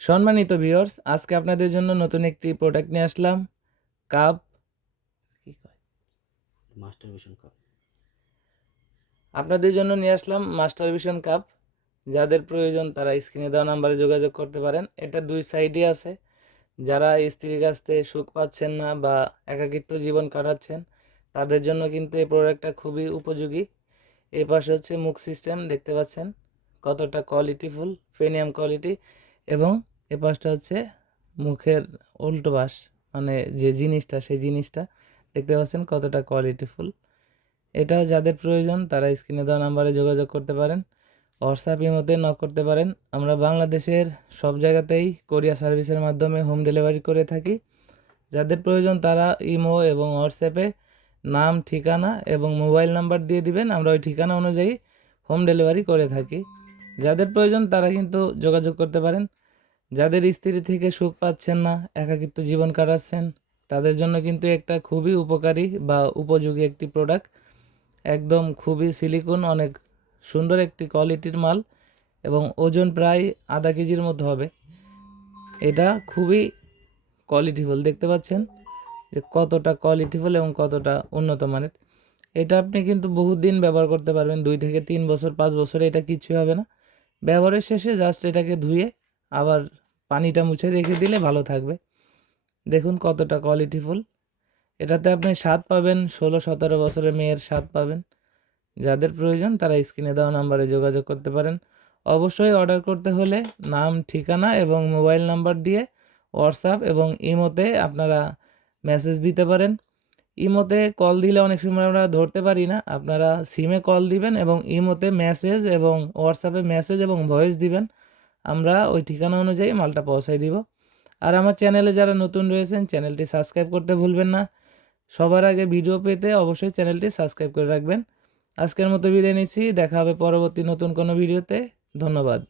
সম্মানিত ভিউয়ার্স, আজকে আপনাদের জন্য নতুন একটি প্রোডাক্ট নিয়ে আসলাম। কাপ কি কয় মাস্টার ভিশন কাপ। আপনাদের জন্য নিয়ে আসলাম মাস্টার ভিশন কাপ। যাদের প্রয়োজন তারা স্ক্রিনে দেওয়া নাম্বারে যোগাযোগ করতে পারেন। এটা দুই সাইডে আছে। যারা স্ত্রীর কাছ থেকে সুখ পাচ্ছেন না বা একাকিত্ব জীবন কাটাচ্ছেন তাদের জন্য কিন্তু এই প্রোডাক্টটা খুবই উপযোগী। এই পাশে হচ্ছে মুখ সিস্টেম, দেখতে পাচ্ছেন কতটা কোয়ালিটিফুল, প্রিমিয়াম কোয়ালিটি। এবং এ পাশটা হচ্ছে মুখের উল্টো পাশ, মানে যে জিনিসটা সেই জিনিসটা দেখতে পাচ্ছেন কতটা কোয়ালিটিফুল। এটা যাদের প্রয়োজন তারা স্ক্রিনে দেওয়া নাম্বারে যোগাযোগ করতে পারেন। হোয়াটসঅ্যাপ ইমোতে নক করতে পারেন। আমরা বাংলাদেশের সব জায়গাতেই কোরিয়ার সার্ভিসের মাধ্যমে হোম ডেলিভারি করে থাকি। যাদের প্রয়োজন তারা ইমো এবং হোয়াটসঅ্যাপে নাম, ঠিকানা এবং মোবাইল নাম্বার দিয়ে দিবেন। আমরা ওই ঠিকানা অনুযায়ী হোম ডেলিভারি করে থাকি। যাদের প্রয়োজন তারা কিন্তু যোগাযোগ করতে পারেন। যাদের স্ত্রী থেকে সুখ পাচ্ছেন না, একাকিত্ব জীবন কাটাচ্ছেন, তাদের জন্য কিন্তু একটা খুবই উপকারী বা উপযোগী একটি প্রোডাক্ট। একদম খুবই সিলিকন, অনেক সুন্দর একটি কোয়ালিটির মাল এবং ওজন প্রায় আধা কেজির মতো হবে। এটা খুবই কোয়ালিটিফুল, দেখতে পাচ্ছেন যে কতটা কোয়ালিটিফুল এবং কতটা উন্নত মানের। এটা আপনি কিন্তু বহুত দিন ব্যবহার করতে পারবেন, 2 থেকে 3 বছর 5 বছরে এটা কিছুই হবে না। ব্যবহারের শেষে জাস্ট এটাকে ধুয়ে আবার পানিটা মুছে রেখে দিলে ভালো থাকবে। দেখুন কতটা কোয়ালিটিফুল। এটাতে আপনি স্বাদ পাবেন, 16-17 বছরের মেয়ের স্বাদ পাবেন। যাদের প্রয়োজন তারা স্ক্রিনে দেওয়া নাম্বারে যোগাযোগ করতে পারেন। অবশ্যই অর্ডার করতে হলে নাম, ঠিকানা এবং মোবাইল নাম্বার দিয়ে হোয়াটসঅ্যাপ এবং ইমোতে আপনারা মেসেজ দিতে পারেন। ইমোতে কল দিলে অনেক সময় আমরা ধরতে পারি না, আপনারা সিমে কল দিবেন এবং ইমোতে মেসেজ এবং হোয়াটসঅ্যাপে মেসেজ এবং ভয়েস দিবেন। আমরা ওই ঠিকানা অনুযায়ী মালটা পৌঁছাই দিব। আর আমার চ্যানেলে যারা নতুন রয়েছেন চ্যানেলটি সাবস্ক্রাইব করতে ভুলবেন না। সবার আগে ভিডিও পেতে অবশ্যই চ্যানেলটি সাবস্ক্রাইব করে রাখবেন। আজকের মতো বিদায় নিচ্ছি, দেখা হবে পরবর্তী নতুন কোনো ভিডিওতে। ধন্যবাদ।